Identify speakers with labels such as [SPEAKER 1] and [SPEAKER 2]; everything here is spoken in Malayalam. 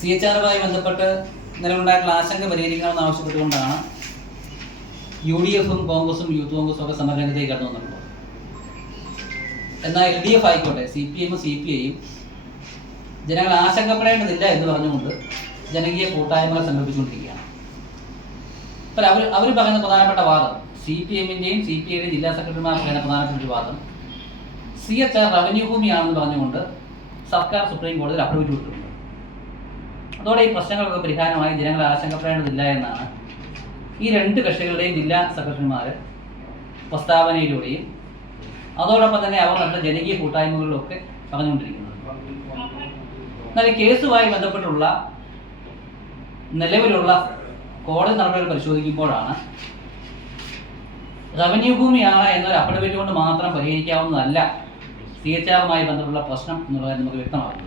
[SPEAKER 1] സി എച്ച് ആറുമായി ബന്ധപ്പെട്ട് നിലവിലുണ്ടായിട്ടുള്ള ആശങ്ക പരിഹരിക്കണമെന്ന് ആവശ്യപ്പെട്ടുകൊണ്ടാണ് യു ഡി എഫും കോൺഗ്രസും യൂത്ത് കോൺഗ്രസും ഒക്കെ സമരരംഗത്തേക്ക് കടന്നു വന്നിട്ടുള്ളത്. എന്നാൽ എൽ ഡി എഫ് ആയിക്കോട്ടെ സി പി എമ്മും സി പി ഐയും ജനങ്ങൾ ആശങ്കപ്പെടേണ്ടതില്ല എന്ന് പറഞ്ഞുകൊണ്ട് ജനകീയ കൂട്ടായ്മകൾ സംഘടിപ്പിച്ചുകൊണ്ടിരിക്കുകയാണ്. അപ്പോൾ അവർ അവർ പറയുന്ന പ്രധാനപ്പെട്ട വാദം സി പി എമ്മിന്റെയും സി പി ഐയുടെയും ജില്ലാ സെക്രട്ടറിമാർ പറയുന്ന പ്രധാനപ്പെട്ട ഒരു വാദം സി എച്ച് ആർ റവന്യൂ ഭൂമിയാണെന്ന് പറഞ്ഞുകൊണ്ട് സർക്കാർ സുപ്രീം കോടതിയിൽ അപ്രൂവ് വിട്ടിട്ടുണ്ട് അതോടെ ഈ പ്രശ്നങ്ങൾക്ക് പരിഹാരമായി ജനങ്ങൾ ആശങ്കപ്പെടേണ്ടതില്ല എന്നാണ്. ഈ രണ്ട് കക്ഷികളുടെയും ജില്ലാ സെക്രട്ടറിമാർ പ്രസ്താവനയിലൂടെയും അതോടൊപ്പം തന്നെ അവർ നമ്മുടെ ജനകീയ കൂട്ടായ്മകളിലൊക്കെ പറഞ്ഞുകൊണ്ടിരിക്കുന്നത്. എന്നാൽ ഈ കേസുമായി ബന്ധപ്പെട്ടുള്ള നിലവിലുള്ള കോടതി നടപടികൾ പരിശോധിക്കുമ്പോഴാണ് റവന്യൂ ഭൂമിയാണ് എന്നൊരു അഫിഡവിറ്റ് കൊണ്ട് മാത്രം പരിഹരിക്കാവുന്നതല്ല സി എച്ച് ആറുമായി ബന്ധപ്പെട്ടുള്ള പ്രശ്നം എന്നുള്ളത് നമുക്ക് വ്യക്തമാകുന്നത്.